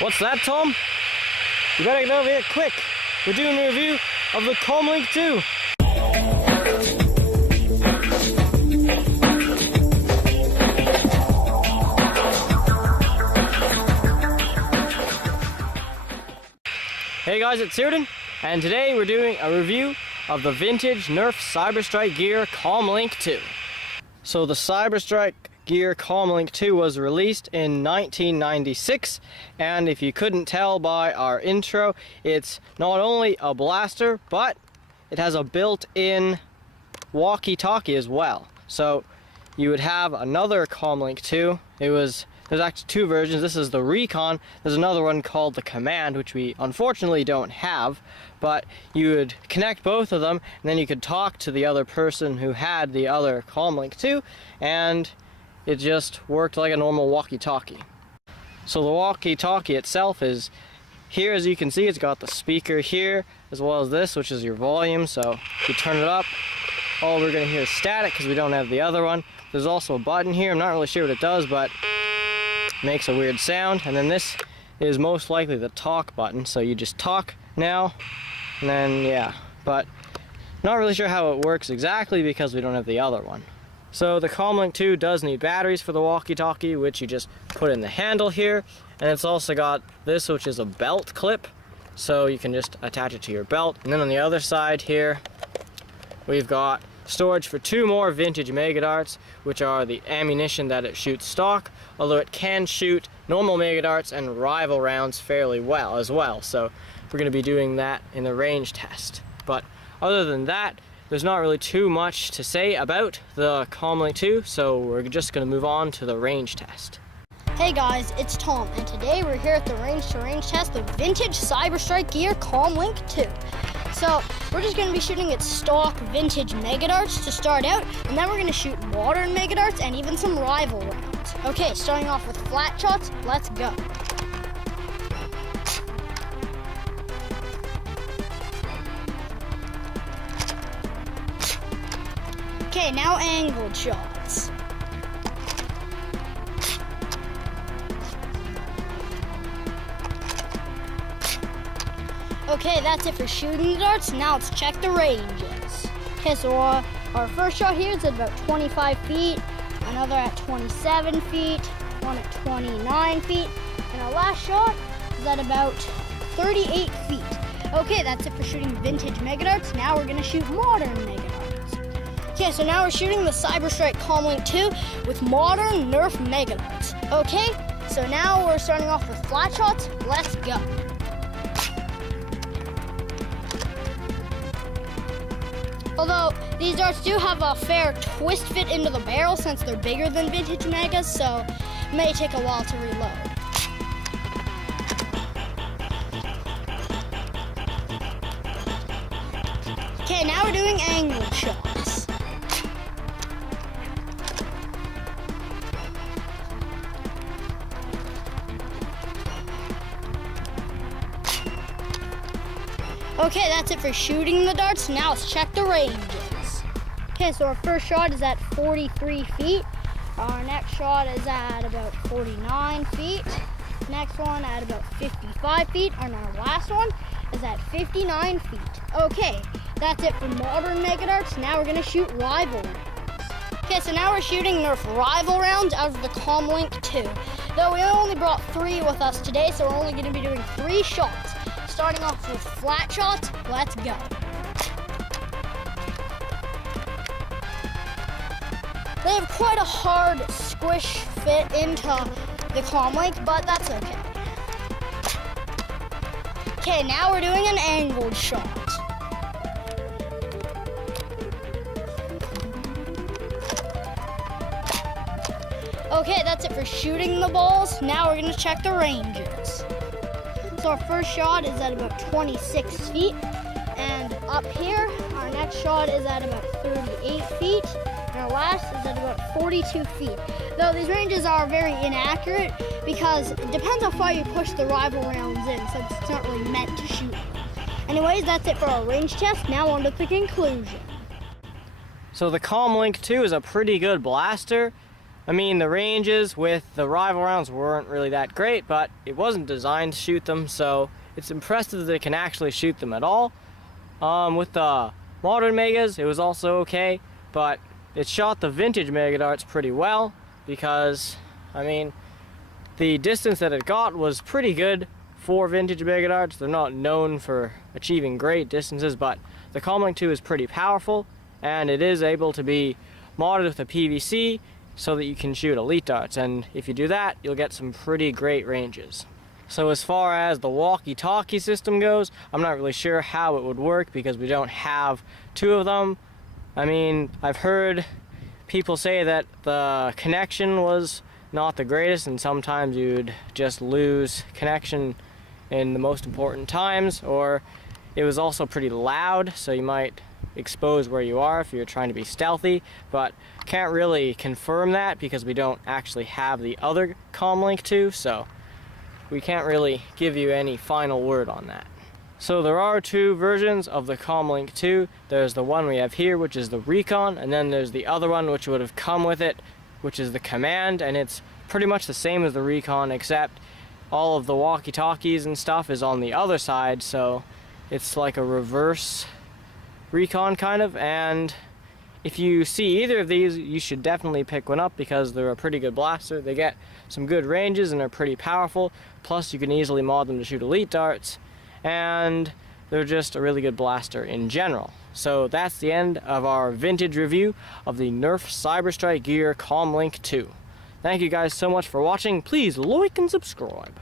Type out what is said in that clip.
What's that, Tom? You better get over here quick. We're doing a review of the Commlink 2. Hey guys, it's Sirden, and today we're doing a review of the vintage Nerf Cyberstrike gear Commlink 2. So the Cyberstrike gear Commlink 2 was released in 1996, and if you couldn't tell by our intro, it's not only a blaster, but it has a built-in walkie-talkie as well. So you would have another Commlink 2. There's actually two versions. This is the Recon. There's another one called the Command, which we unfortunately don't have, but you would connect both of them, and then you could talk to the other person who had the other Commlink 2, and it just worked like a normal walkie-talkie. So the walkie-talkie itself is here, as you can see. It's got the speaker here, as well as this, which is your volume. So if you turn it up, all we're going to hear is static because we don't have the other one. There's also a button here. I'm not really sure what it does, but it makes a weird sound. And then this is most likely the talk button. So you just talk now, and then yeah. But not really sure how it works exactly because we don't have the other one. So the Commlink 2 does need batteries for the walkie-talkie, which you just put in the handle here. And it's also got this, which is a belt clip, so you can just attach it to your belt. And then on the other side here, we've got storage for two more vintage Mega Darts, which are the ammunition that it shoots stock, although it can shoot normal Mega Darts and rival rounds fairly well as well. So we're going to be doing that in the range test. But other than that, there's not really too much to say about the Commlink 2, so we're just going to move on to the range test. Hey guys, it's Tom, and today we're here at the range-to-range test of vintage Cyberstrike gear Commlink 2. So we're just going to be shooting at stock vintage Mega Darts to start out, and then we're going to shoot modern Mega Darts and even some rival rounds. Okay, starting off with flat shots, let's go. Okay, now angled shots. Okay, that's it for shooting the darts. Now let's check the ranges. Okay, so our first shot here is at about 25 feet, another at 27 feet, one at 29 feet, and our last shot is at about 38 feet. Okay, that's it for shooting vintage Mega Darts. Now we're gonna shoot modern Mega Darts. Okay, so now we're shooting the Cyberstrike Commlink 2 with modern Nerf Mega Darts. Okay, so now we're starting off with flat shots. Let's go. Although these darts do have a fair twist fit into the barrel since they're bigger than vintage Megas, so it may take a while to reload. Okay, now we're doing angled shots. Okay, that's it for shooting the darts. Now let's check the ranges. Okay, so our first shot is at 43 feet. Our next shot is at about 49 feet. Next one at about 55 feet. And our last one is at 59 feet. Okay, that's it for modern Mega Darts. Now we're gonna shoot rival rounds. Okay, so now we're shooting Nerf rival rounds out of the Commlink 2. Though we only brought 3 with us today, so we're only gonna be doing 3 shots. Starting off with flat shots, let's go. They have quite a hard squish fit into the Commlink, but that's okay. Okay, now we're doing an angled shot. Okay, that's it for shooting the balls. Now we're gonna check the ranges. So our first shot is at about 26 feet, and up here, our next shot is at about 38 feet, and our last is at about 42 feet. Though these ranges are very inaccurate because it depends how far you push the rival rounds in, so it's not really meant to shoot. Anyways, that's it for our range test. Now on to the conclusion. So the Commlink 2 is a pretty good blaster. I mean, the ranges with the rival rounds weren't really that great, but it wasn't designed to shoot them, so it's impressive that it can actually shoot them at all. With the modern Megas, it was also okay, but it shot the vintage Mega darts pretty well because, I mean, the distance that it got was pretty good for vintage Mega darts. They're not known for achieving great distances, but the Commlink 2 is pretty powerful, and it is able to be modded with a PVC so that you can shoot elite darts, and if you do that, you'll get some pretty great ranges. So as far as the walkie-talkie system goes, I'm not really sure how it would work because we don't have two of them. I mean, I've heard people say that the connection was not the greatest, and sometimes you'd just lose connection in the most important times, or it was also pretty loud, so you might expose where you are if you're trying to be stealthy, but can't really confirm that because we don't actually have the other Commlink 2, so we can't really give you any final word on that. So there are two versions of the Commlink 2. There's the one we have here, which is the Recon, and then there's the other one which would have come with it, which is the Command, and it's pretty much the same as the Recon, except all of the walkie-talkies and stuff is on the other side, so it's like a reverse Recon kind of. And if you see either of these, you should definitely pick one up because they're a pretty good blaster. They get some good ranges and are pretty powerful, plus you can easily mod them to shoot elite darts, and they're just a really good blaster in general. So that's the end of our vintage review of the Nerf Cyberstrike Gear Commlink 2. Thank you guys so much for watching. Please like and subscribe.